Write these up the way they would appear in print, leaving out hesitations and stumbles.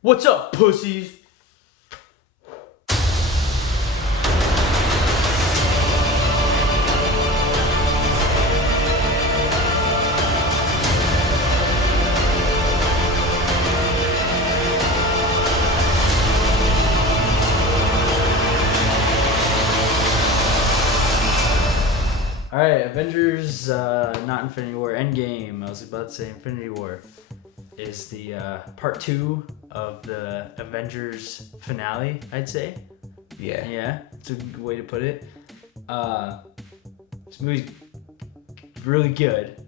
What's up, pussies? Alright, Avengers, not Infinity War, Endgame. I was about to say Infinity War is the part 2 of the Avengers finale, I'd say. Yeah. Yeah, it's a good way to put it. This movie's really good,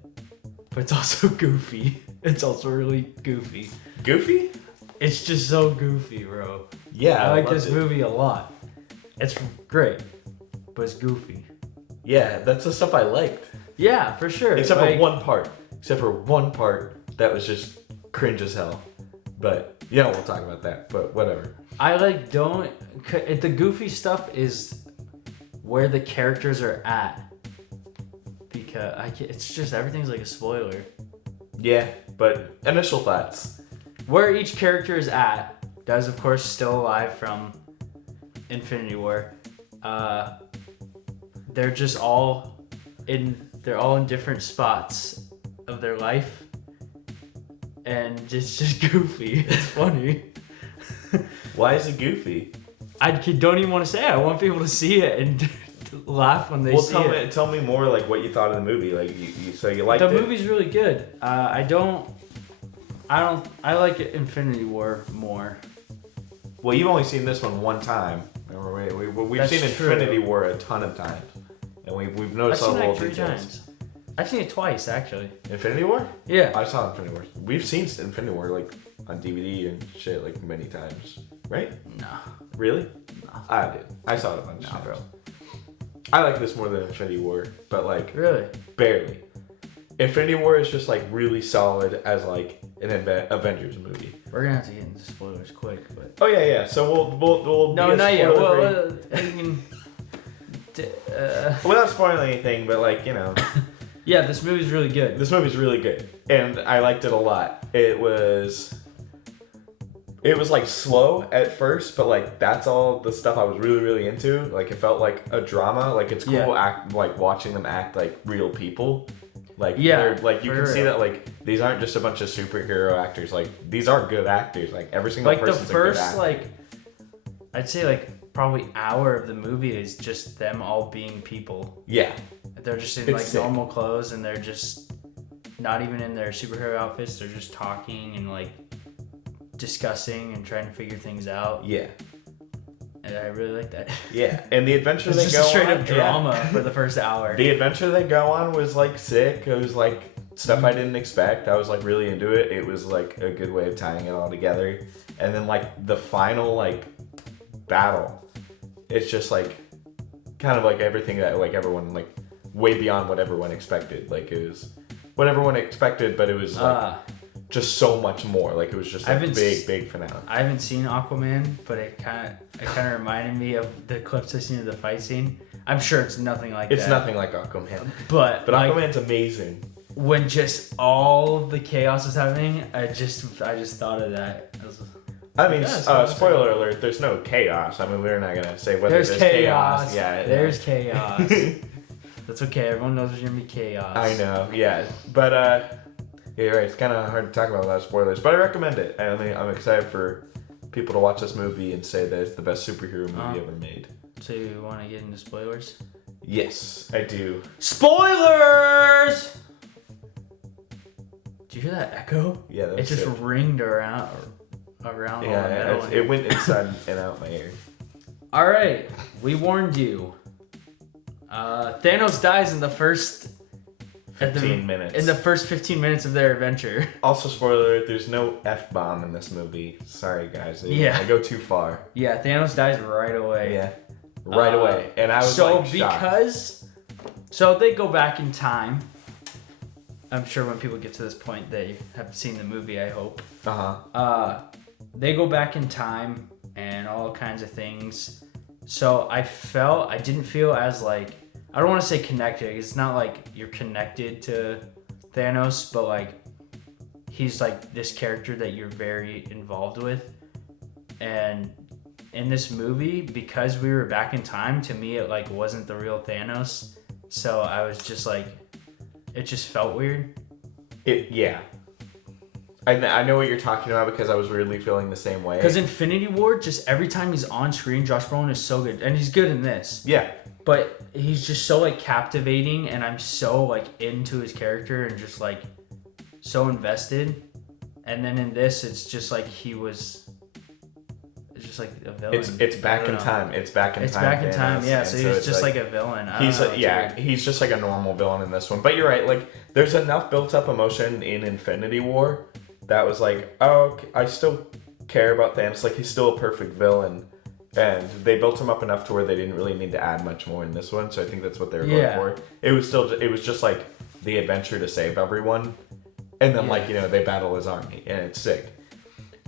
but it's also goofy. It's also really goofy. Goofy? It's just so goofy, bro. Yeah, I like this movie a lot. It's great, but it's goofy. Yeah, that's the stuff I liked. Yeah, for sure. Except for one part. Except for one part that was just cringe as hell. But, yeah, we'll talk about that. But whatever. The goofy stuff is where the characters are at. Because it's just, everything's like a spoiler. Yeah, but initial thoughts. Where each character is at, that is of course still alive from Infinity War. They're just all they're all in different spots of their life. And it's just goofy. It's funny. Why is it goofy? I don't even want to say it. I want people to see it and laugh when they see it. Tell me more like what you thought of the movie. Like you liked it? The movie's really good. I like Infinity War more. Well, you've only seen this one time. We've seen Infinity War a ton of times. And we've noticed all the little details. 3 times. I've seen it twice, actually. Infinity War? Yeah. I saw Infinity War. We've seen Infinity War like on DVD and shit like many times. Right? No. Really? No. I did. I saw it a bunch of times. Bro. I like this more than Infinity War, but like really barely. Infinity War is just like really solid as like an Avengers movie. We're gonna have to get into spoilers quick, but oh yeah. So we'll no, not yet. Well, without spoiling anything, but like yeah, this movie's really good. This movie's really good, and I liked it a lot. It was like slow at first, but like that's all the stuff I was really into. Like it felt like a drama. Like it's cool like watching them act like real people. Like like you can see that like these aren't just a bunch of superhero actors. Like these are good actors. Like every single like person's the first a good actor. like I'd say like probably hour of the movie is just them all being people. Yeah. They're just in like normal clothes and they're just not even in their superhero outfits. They're just talking and like discussing and trying to figure things out. Yeah. And I really like that. Yeah. And the adventure they just go on. Straight up drama for the first hour. The adventure they go on was like sick. It was like stuff I didn't expect. I was like really into it. It was like a good way of tying it all together. And then like the final like battle, it's just like kind of like everything that like everyone like way beyond what everyone expected. Like it was what everyone expected, but it was like just so much more. Like it was just like big finale. I haven't seen Aquaman, but it kind of reminded me of the clips I seen of the fight scene. I'm sure it's nothing like that. It's nothing like Aquaman. But like, Aquaman's amazing. When just all the chaos is happening, I just thought of that. Spoiler alert, there's no chaos. I mean, we're not going to say whether there's chaos. Yeah, there's chaos. That's okay. Everyone knows there's going to be chaos. I know, yeah. But, yeah, you're right. It's kind of hard to talk about without spoilers. But I recommend it. I mean, I'm excited for people to watch this movie and say that it's the best superhero movie ever made. So you want to get into spoilers? Yes, I do. Spoilers! Did you hear that echo? Yeah, that was it just ringed around all the metal. It went inside and out my ear. All right, we warned you. Thanos dies in the first 15 minutes. In the first 15 minutes of their adventure. Also, spoiler alert, there's no F-bomb in this movie. Sorry, guys. I go too far. Yeah, Thanos dies right away. Yeah, right away. And I was shocked. So they go back in time. I'm sure when people get to this point, they have seen the movie, I hope. Uh-huh. They go back in time and all kinds of things So I didn't feel as like, I don't want to say connected. It's not like you're connected to Thanos, but like he's like this character that you're very involved with. And in this movie, because we were back in time, to me it like wasn't the real Thanos. So I was just like, it just felt weird. Yeah. I know what you're talking about because I was weirdly feeling the same way. Because Infinity War, just every time he's on screen, Josh Brolin is so good. And he's good in this. Yeah. But he's just so like captivating, and I'm so like into his character and just like so invested. And then in this, it's just like it's just like a villain. It's back in time. It's back in time. Yeah, so he's just like a villain. He's just like a normal villain in this one. But you're right. Like, there's enough built up emotion in Infinity War that was like, oh, I still care about Thanos. Like, he's still a perfect villain. And they built him up enough to where they didn't really need to add much more in this one. So I think that's what they were going for. It was just like the adventure to save everyone. And then they battle his army, and it's sick.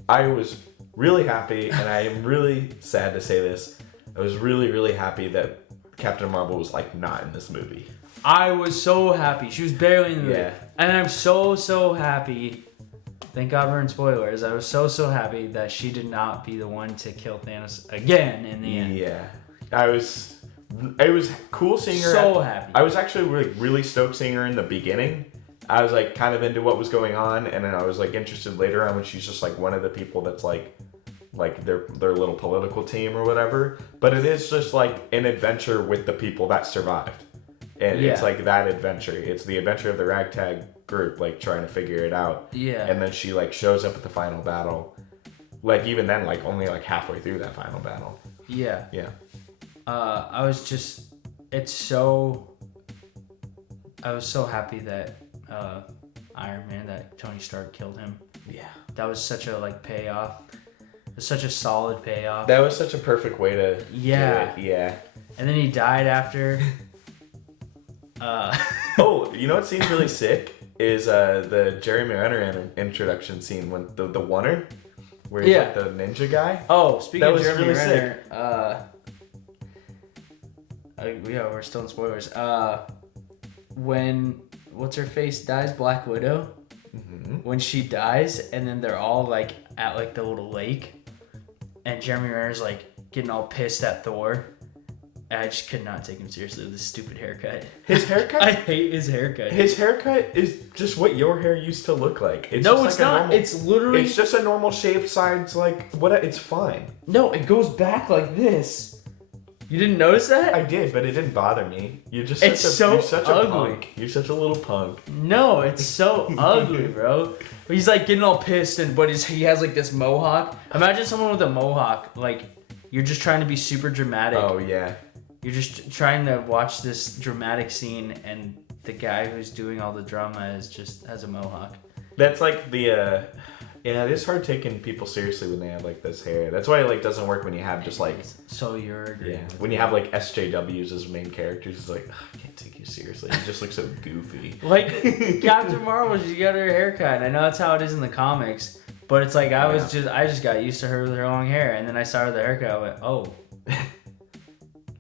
I was really happy, and I am really sad to say this. I was really, really happy that Captain Marvel was like not in this movie. I was so happy. She was barely in the movie. Yeah. And I'm so happy. Thank God we're in spoilers. I was so happy that she did not be the one to kill Thanos again in the end. Yeah. It was cool seeing her. So happy. I was actually really stoked seeing her in the beginning. I was like kind of into what was going on, and then I was like interested later on when she's just like one of the people that's like their little political team or whatever. But it is just like an adventure with the people that survived. And it's like that adventure. It's the adventure of the ragtag group, like trying to figure it out. Yeah. And then she like shows up at the final battle. Like even then, like only like halfway through that final battle. Yeah. Yeah. I was so happy that Iron Man, that Tony Stark killed him. Yeah. That was such a like payoff. It was such a solid payoff. That was such a perfect way to do it. Yeah. And then he died after. Oh, you know what seems really sick is the Jeremy Renner introduction scene when the oneer, where he's like the ninja guy. Oh, speaking of Jeremy really Renner, we're still in spoilers. When what's her face dies, Black Widow. Mm-hmm. When she dies, and then they're all like at like the little lake, and Jeremy Renner's like getting all pissed at Thor. I just could not take him seriously with this stupid haircut. His haircut? I hate his haircut. His haircut is just what your hair used to look like. It's not. It's literally. It's just a normal shaved sides. Like what? It's fine. No, it goes back like this. You didn't notice that? I did, but it didn't bother me. You're just you're such a ugly. Punk. You're such a little punk. No, it's so ugly, bro. He's like getting all pissed, but he has like this mohawk. Imagine someone with a mohawk. Like you're just trying to be super dramatic. Oh yeah. You're just trying to watch this dramatic scene, and the guy who's doing all the drama has a mohawk. That's like the yeah, it is hard taking people seriously when they have like this hair. That's why it like doesn't work when you have just like so you're agreeing. Yeah, when you have like SJWs as main characters, it's like I can't take you seriously. You just look so goofy. Like Captain Marvel, she got her haircut, and I know that's how it is in the comics. But it's like I just got used to her with her long hair, and then I saw her with the haircut. I went, oh.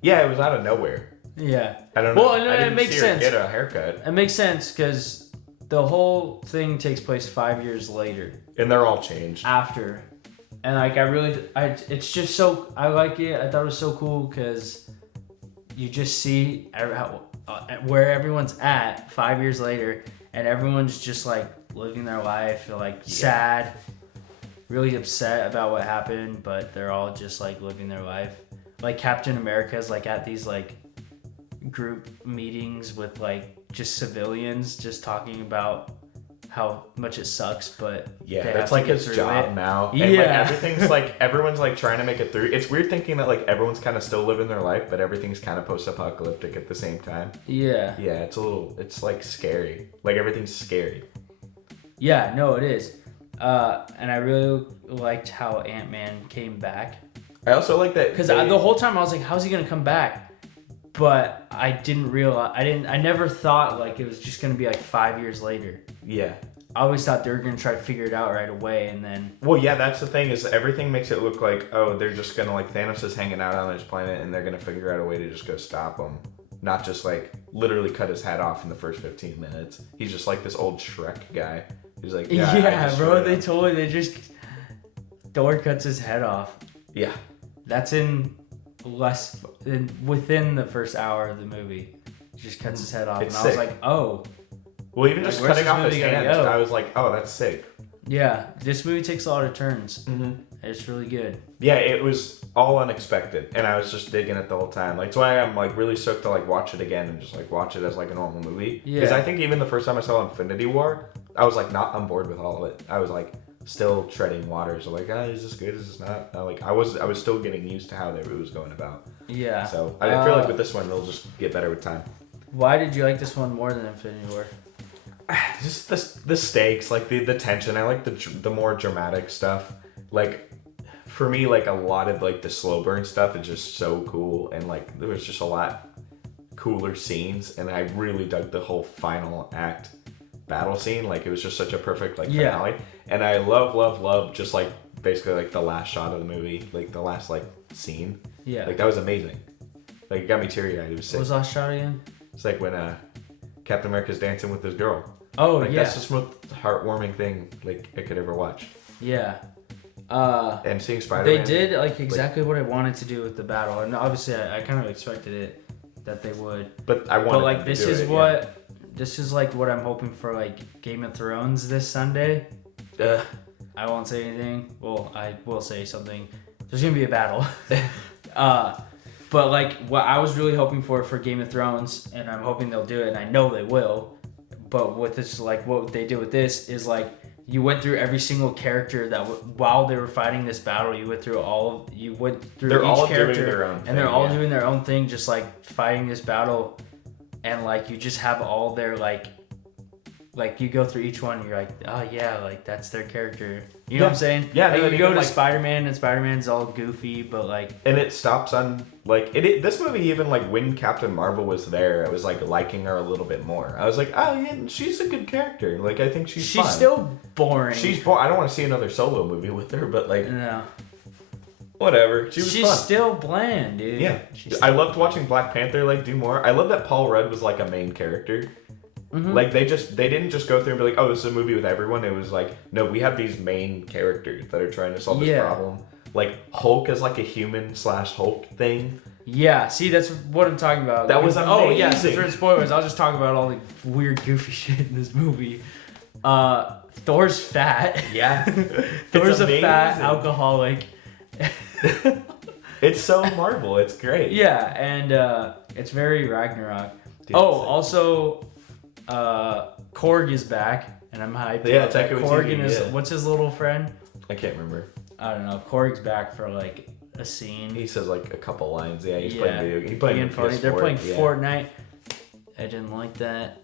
Yeah, it was out of nowhere. Yeah. I don't know. Well, no, it makes sense. Get a haircut. It makes sense because the whole thing takes place 5 years later. And they're all changed. After. And like it's just so, I like it. I thought it was so cool because you just see where everyone's at 5 years later, and everyone's just like living their life, like sad, really upset about what happened, but they're all just like living their life. Like Captain America's like at these like group meetings with like just civilians just talking about how much it sucks, but that's like his job now. Yeah, and like everything's like everyone's like trying to make it through. It's weird thinking that like everyone's kind of still living their life, but everything's kind of post-apocalyptic at the same time. Yeah, it's like scary. Like everything's scary. Yeah, no, it is. And I really liked how Ant-Man came back. I also like that because the whole time I was like, how's he gonna come back? But I didn't realize, I never thought like it was just gonna be like 5 years later. Yeah. I always thought they were gonna try to figure it out right away, and then Well, yeah, that's the thing is everything makes it look like, oh, they're just gonna like Thanos is hanging out on his planet and they're gonna figure out a way to just go stop him, not just like literally cut his head off in the first 15 minutes. He's just like this old Shrek guy. He's like, yeah, yeah, bro. They just Thor cuts his head off. Yeah, That's within the first hour of the movie. He just cuts his head off, It's and I was sick. like, oh. well, even just where's cutting this off his movie gonna hands, go? I was like, oh, that's sick. Yeah, this movie takes a lot of turns. Mm-hmm. It's really good. Yeah, it was all unexpected, and I was just digging it the whole time. Like, that's why I'm like really stoked to like watch it again and just like watch it as like a normal movie. Because Yeah. I think even the first time I saw Infinity War, I was like not on board with all of it. I was like still treading waters. Like, is this good? Is this not? I was still getting used to how it was going about. Yeah. So I feel like with this one, it'll just get better with time. Why did you like this one more than Infinity War? Just the stakes, like the tension. I like the more dramatic stuff. Like for me, like a lot of like the slow burn stuff is just so cool, and like there was just a lot cooler scenes, and I really dug the whole final act battle scene. Like it was just such a perfect like finale, and I love just like basically like the last shot of the movie, like the last like scene. Yeah. Like that was amazing. Like it got me teary eyed. It was sick. What was last shot again? It's like when Captain America's dancing with this girl. Oh, Like yeah. that's just the most heartwarming thing like I could ever watch. Yeah. And seeing Spider-Man. They did like exactly what I wanted to do with the battle, and obviously I kind of expected it that they would. But I wanted. But like them to this do is it, what this is like what I'm hoping for like Game of Thrones this Sunday. Yeah. I won't say anything. Well, I will say something. There's gonna be a battle. But like what I was really hoping for Game of Thrones, and I'm hoping they'll do it, and I know they will. But with this, like what they did with this is like you went through every single character that while they were fighting this battle, you went through They're each all character, doing their own and thing, they're all yeah. doing their own thing, just like fighting this battle, and like you just have all their like you go through each one, and you're like, oh yeah, like that's their character. You know what I'm saying? Yeah, Like, no, you and go even, to like- Spider-Man, and Spider-Man's all goofy, but like And it stops on like this movie even like when Captain Marvel was there, I was like liking her a little bit more. I was like, oh yeah, she's a good character. Like I think she's fun. still boring. I don't want to see another solo movie with her, but like no. whatever. She was She's fun. still bland, dude. Yeah, She's I loved watching Black Panther like do more. I love that Paul Rudd was like a main character. Mhm. Like they didn't just go through and be like, oh, this is a movie with everyone. It was like, no, we have these main characters that are trying to solve this Yeah. problem. Like Hulk is like a human / Hulk thing. Yeah, see, that's what I'm talking about. That was Oh yeah, amazing. for spoilers, I'll just talk about all the weird, goofy shit in this movie. Thor's fat. Yeah, Thor's a amazing. fat alcoholic. It's so Marvel. It's great. Yeah, and it's very Ragnarok. Dude, Oh, sick. also, Korg is back, and I'm hyped. Yeah, about that. Taika Korg Waititi, and his yeah. what's his little friend? I can't remember. I don't know. Korg's back for like a scene. He says like a couple lines. Yeah, he's Yeah. playing video. He's playing Funny. They're PS4, playing yeah. Fortnite. I didn't like that.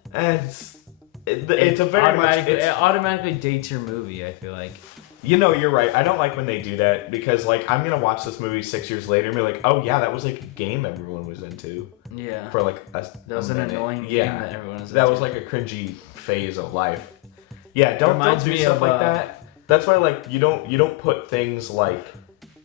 It's a very much. It automatically dates your movie. I feel like. You know, you're right. I don't like when they do that because, like, I'm gonna watch this movie 6 years later and be like, oh yeah, that was like a game everyone was into Yeah. for like That was a an minute. annoying yeah. game that everyone was That into. was like a cringy phase of life. Yeah, don't Reminds do me stuff of, like that. That's why like you don't put things like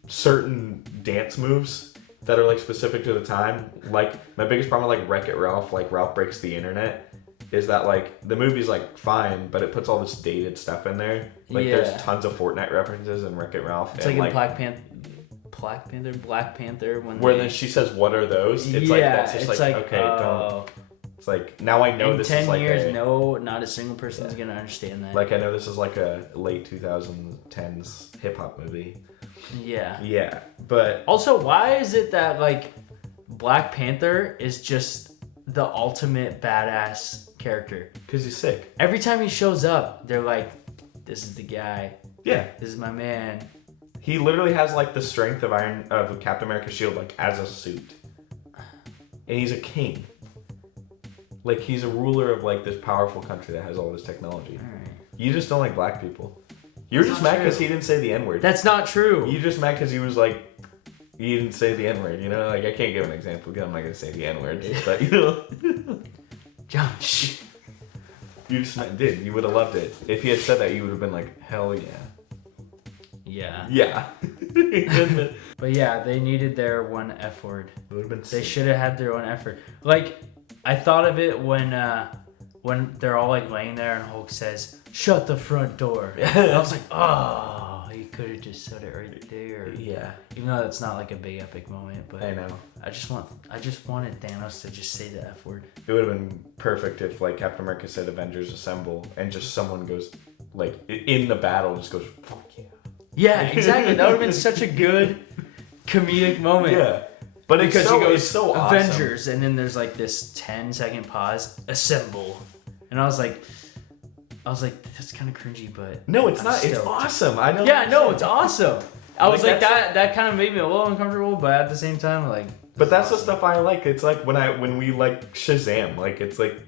certain dance moves that are like specific to the time. Like my biggest problem with like Wreck-It Ralph, like Ralph Breaks the Internet, is that like the movie's like fine, but it puts all this dated stuff in there. Like Yeah. there's tons of Fortnite references in Wreck-It Ralph. It's and, like in Black Panther when where they, then she says, "What are those?" It's like that's just it's like, like okay, don't. oh, It's like now I know in this 10 is like years, a, no, not a single person's gonna understand that. like I know this is like a late 2010s hip hop movie. Yeah. Yeah, but Also, why is it that like Black Panther is just the ultimate badass character? because he's sick. Every time he shows up, they're like, "This is the guy. Yeah, This is my man." he literally has like the strength of Captain America's shield like as a suit, and he's a king. Like he's a ruler of like this powerful country that has all this technology. All right. You just don't like black people. You're just Not mad because true. he didn't say the N word. That's not true. You just mad because he was like, he didn't say the N word. You know, like I can't give an example because I'm not gonna say the N word. But you know, Josh. You did. You would have loved it. If he had said that, you would have been like, hell yeah. Yeah. Yeah. But yeah, they needed their one F word. It would have been They sick. should have had their own effort. Like, I thought of it when they're all like laying there and Hulk says, "Shut the front door." And I was like, oh, he could have just said it right there. Yeah. Even though it's not like a big epic moment, but I know. I just wanted Thanos to just say the F word. It would have been perfect if like Captain America said Avengers Assemble and just someone goes like in the battle just goes fuck yeah. Yeah, exactly. That would have been such a good comedic moment. Yeah. But Because he goes it's so awesome. Avengers, and then there's like this 10-second pause, assemble. And I was like, that's kind of cringy, but No, it's I'm not. It's stoked. awesome. I know. Yeah, no, it's awesome. I was like that's- that kind of made me a little uncomfortable, but at the same time, like. But that's the stuff I like. It's like when we like Shazam. Like it's like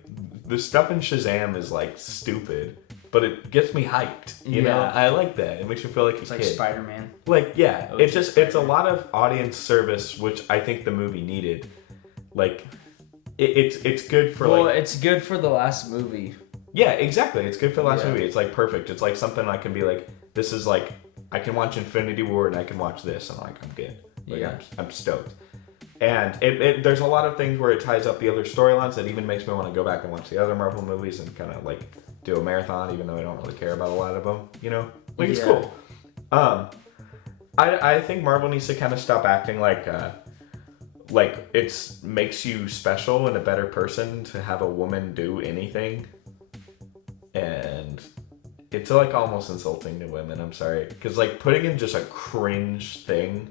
the stuff in Shazam is like stupid, but it gets me hyped. You know, Yeah. I like that. It makes me feel like It's a like kid. Spider-Man. Like yeah, Oh, it's just it's a Spider-Man. lot of audience service, which I think the movie needed. Like it's good for Well, like it's good for the last movie. yeah, exactly. It's good for the last Yeah. movie. It's like perfect. It's like something I can be like, this is like I can watch Infinity War and I can watch this and like I'm good. Like Yeah. I'm stoked. And there's a lot of things where it ties up the other storylines that even makes me want to go back and watch the other Marvel movies and kind of like do a marathon, even though I don't really care about a lot of them. You know, like it's Yeah. cool. I think Marvel needs to kind of stop acting like it's makes you special and a better person to have a woman do anything. And it's like almost insulting to women. I'm sorry, because like putting in just a cringe thing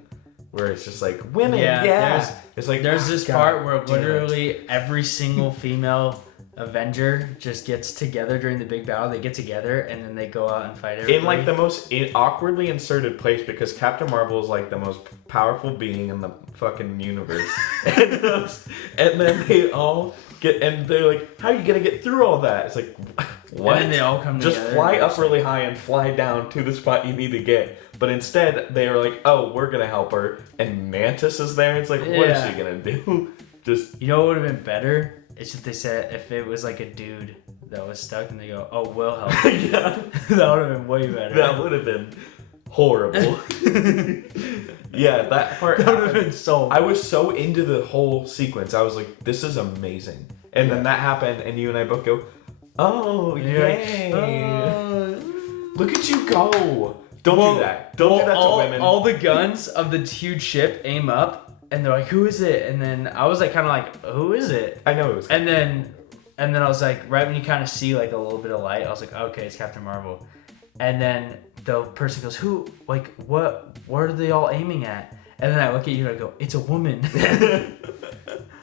where it's just like women, yeah. It's like There's this God part where damn it. literally every single female Avenger just gets together during the big battle. They get together and then they go out and fight everybody. in like the most awkwardly inserted place because Captain Marvel is like the most powerful being in the fucking universe, and then they all get and they're like, how are you gonna get through all that? It's like, what? And then they all come just together. fly up really high and fly down to the spot you need to get. But instead, they are like, oh, we're gonna help her, and Mantis is there. It's like, what is Yeah. she gonna do? Just You know what would have been better? It's if they said if it was like a dude that was stuck and they go, "Oh, we'll help." yeah, That would have been way better. that would have been horrible. Yeah, that part. That would have been so. I was so into the whole sequence. I was like, this is amazing. And then that happened, and you and I both go, oh, And you're like, yay. Look at you go. Don't do that. Don't do that to women. All the guns of the huge ship aim up, and they're like, "Who is it?" And then I was like, kind of like, "Who is it?" I know it was. And then I was like, right when you kind of see like a little bit of light, I was like, okay, it's Captain Marvel. And then the person goes, "Who? Like, what are they all aiming at?" And then I look at you and I go, "It's a woman."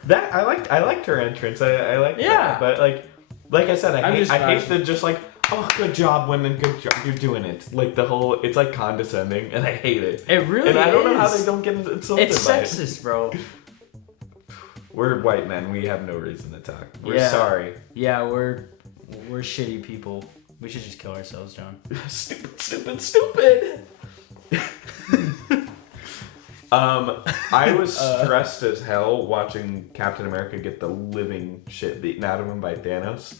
That I liked her entrance. I liked Yeah. that. But like I said, I hate just the just like, oh, good job, women, good job, you're doing it. Like the whole, it's like condescending, and I hate it. It really And I don't know how is. they don't get insulted It's by it. sexist, bro. We're white men. We have no reason to talk. We're Yeah. sorry. Yeah, we're shitty people. We should just kill ourselves, John. Stupid. I was stressed as hell watching Captain America get the living shit beaten out of him by Thanos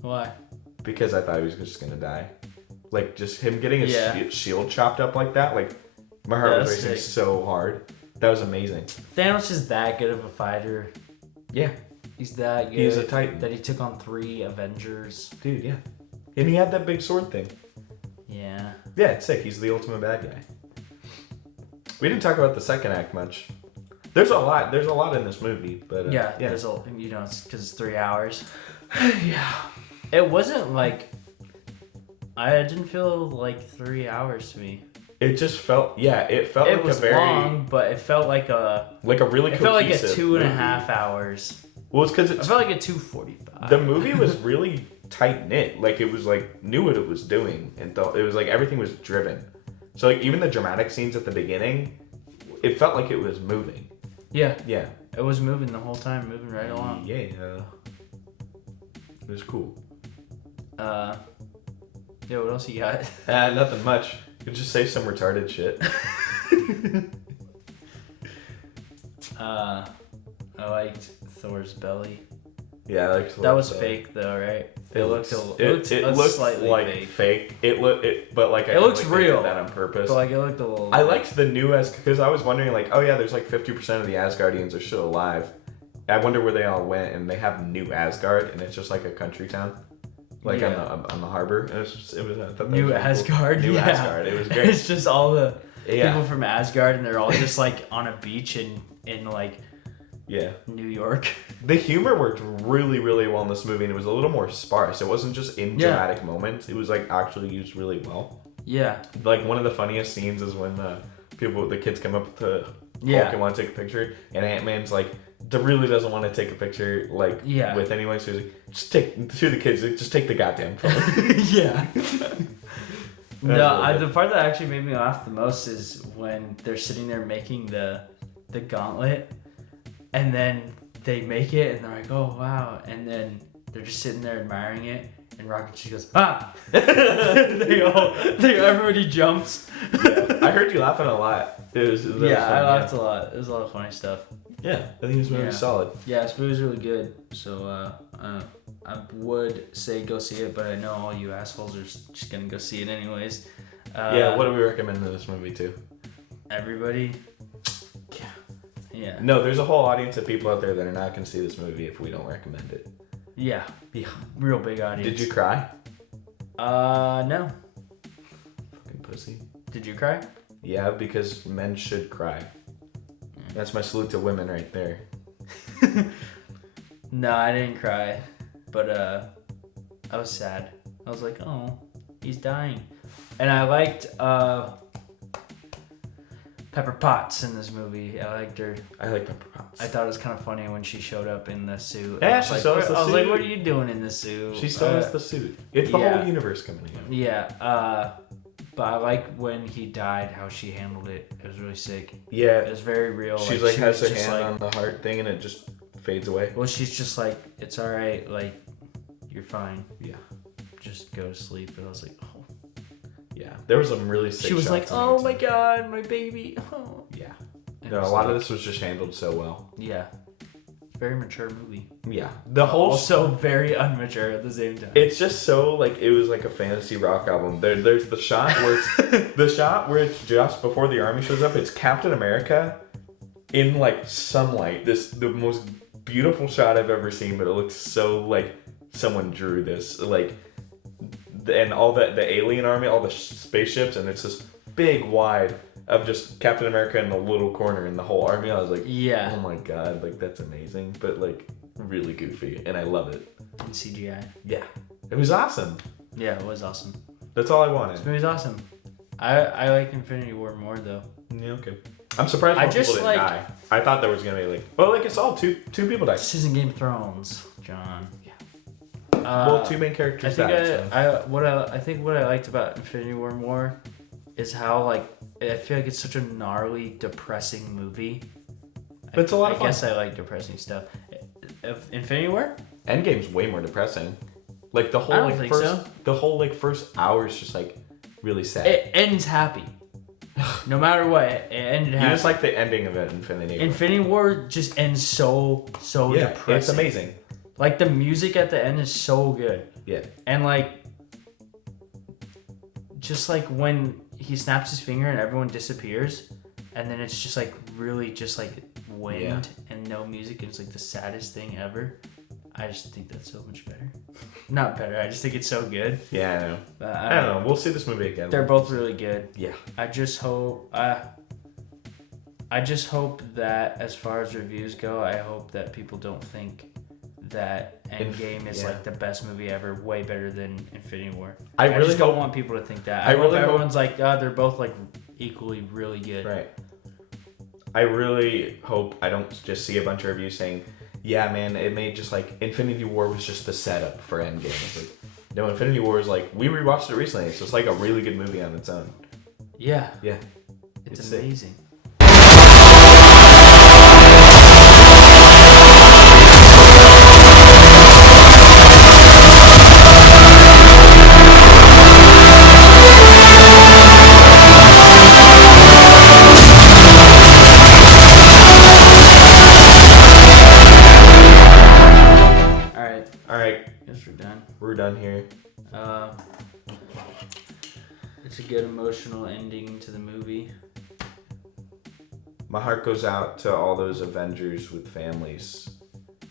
Why? because I thought he was just gonna die. Like just him getting his Yeah. shield chopped up like that. Like my heart was That's racing sick. so hard. That was amazing. Thanos is that good of a fighter. Yeah, He's that good. He's a titan. That he took on 3 Avengers. dude. Yeah, and he had that big sword thing. Yeah. Yeah, it's sick. He's the ultimate bad guy. We didn't talk about the second act much. There's a lot in this movie, but Yeah. yeah. There's a, it's because it's 3 hours. Yeah. It wasn't like. I didn't feel like 3 hours to me. It just felt, it felt It like was a very, long, but it felt like a. really It felt like a cohesive 2.5 hours. Well, it's because I felt like a 2:45. the movie was really tight knit. Like it was like knew what it was doing, and it was like everything was driven. So like even the dramatic scenes at the beginning, it felt like it was moving. Yeah. Yeah. It was moving the whole time, moving right along. Yeah. It was cool. Yeah, what else you got? Nothing much. You could just say some retarded shit. I liked Thor's belly. Yeah, I like to That look was so. fake though, right? It looked looks like fake. It but like It looks think they did real. that on purpose. But like it looked a little. I liked the new because I was wondering like, oh yeah, there's like 50% of the Asgardians are still alive. I wonder where they all went, and they have New Asgard, and it's just like a country town, like on the harbor. And it was I thought that New was really Asgard. Cool. New yeah. Asgard. It was great. It's just all the Yeah. people from Asgard, and they're all just like on a beach in like Yeah. New York. The humor worked really, really well in this movie, and it was a little more sparse. It wasn't just in dramatic moments. It was like actually used really well. Yeah. Like one of the funniest scenes is when the kids come up to Hulk and want to take a picture, and Ant-Man's like, really doesn't want to take a picture like with anyone, so he's like, just take to the kids, like, just take the goddamn phone. Yeah. No, really the part that actually made me laugh the most is when they're sitting there making the gauntlet, and then they make it, and they're like, "Oh wow!" And then they're just sitting there admiring it, and Rocket just goes, "Ah!" Everybody jumps. Yeah. I heard you laughing a lot. It was fun, I laughed a lot. It was a lot of funny stuff. Yeah, I think this movie was solid. Yeah, this movie was really good. So I would say go see it, but I know all you assholes are just gonna go see it anyways. What do we recommend this movie to? Everybody. Yeah. No, there's a whole audience of people out there that are not gonna see this movie if we don't recommend it. Yeah. Real big audience. Did you cry? No. Fucking pussy. Did you cry? Yeah, because men should cry. That's my salute to women right there. No, I didn't cry, but I was sad. I was like, oh, he's dying, and I liked Pepper Potts in this movie. I liked her. I like Pepper Potts. I thought it was kind of funny when she showed up in the suit. Yeah, she stole us the suit. I was like, what are you doing in the suit? She stole us the suit. It's the whole universe coming in. Yeah, but I like when he died, how she handled it. It was really sick. Yeah. It was very real. She's like has her hand on the heart thing, and it just fades away. Well, she's just like, it's all right. Like, you're fine. Yeah. Just go to sleep. And I was like, oh. Yeah. There was some really sick She was shots like, oh my God, my baby. Oh. Yeah. No, a lot of this was just handled so well. Yeah. Very mature movie. Yeah. The whole also very unmature at the same time. It's just so like it was like a fantasy rock album. There's the shot where it's just before the army shows up. It's Captain America in like sunlight. The most beautiful shot I've ever seen, but it looks so like someone drew this. Like and all the alien army, all the spaceships, and it's this big wide of just Captain America in the little corner in the whole army. I was like, yeah, oh my God, like that's amazing, but like really goofy, and I love it. And CGI. Yeah, it was awesome. Yeah, it was awesome. That's all I wanted. This movie's awesome. I like Infinity War more though. Yeah, okay. I'm surprised more people didn't die. I thought there was gonna be I saw two people died. This isn't Game of Thrones, John. Yeah. Well, two main characters died. I think what I liked about Infinity War more is how like I feel like it's such a gnarly, depressing movie. But it's a lot of fun. I guess I like depressing stuff. Infinity War? Endgame's way more depressing. Like the whole first hour is just like really sad. It ends happy. No matter what, it ended happy. You just like the ending of it, Infinity War. Infinity War just ends so depressing. It's amazing. Like the music at the end is so good. Yeah. And like just like when he snaps his finger and everyone disappears, and then it's just like really just like wind and no music, and it's like the saddest thing ever. I just think that's so much better. Not better. I just think it's so good. Yeah, I know. I don't know. We'll see this movie again. They're both really good. Yeah. I just hope that as far as reviews go, I hope that people don't think that Endgame is like the best movie ever, way better than Infinity War. I really just don't want people to think that. I hope everyone's like, they're both like equally really good. Right. I really hope I don't just see a bunch of reviews saying, yeah, man, it made just like Infinity War was just the setup for Endgame. It's like, no, Infinity War is like, we rewatched it recently. It's just like a really good movie on its own. Yeah. Yeah. It's amazing. Sick. All right, Guess we're done. we're done here. It's a good emotional ending to the movie. My heart goes out to all those Avengers with families.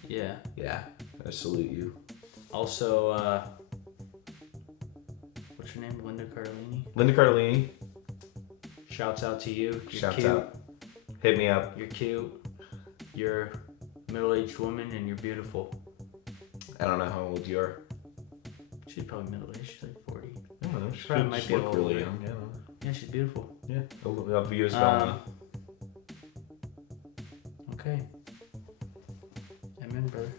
Yeah. Yeah, I salute you. Also, what's your name? Linda Cardellini? Linda Cardellini, Shouts out to you. You're shouts cute. out. Hit me up. You're cute. You're a middle-aged woman and you're beautiful. I don't know how old you are. She's probably middle-aged. She's like 40. I don't know. She Probably could might just be a look little really older. young. Yeah, she's beautiful. Yeah. I'll view as well. Okay. Amen, brother.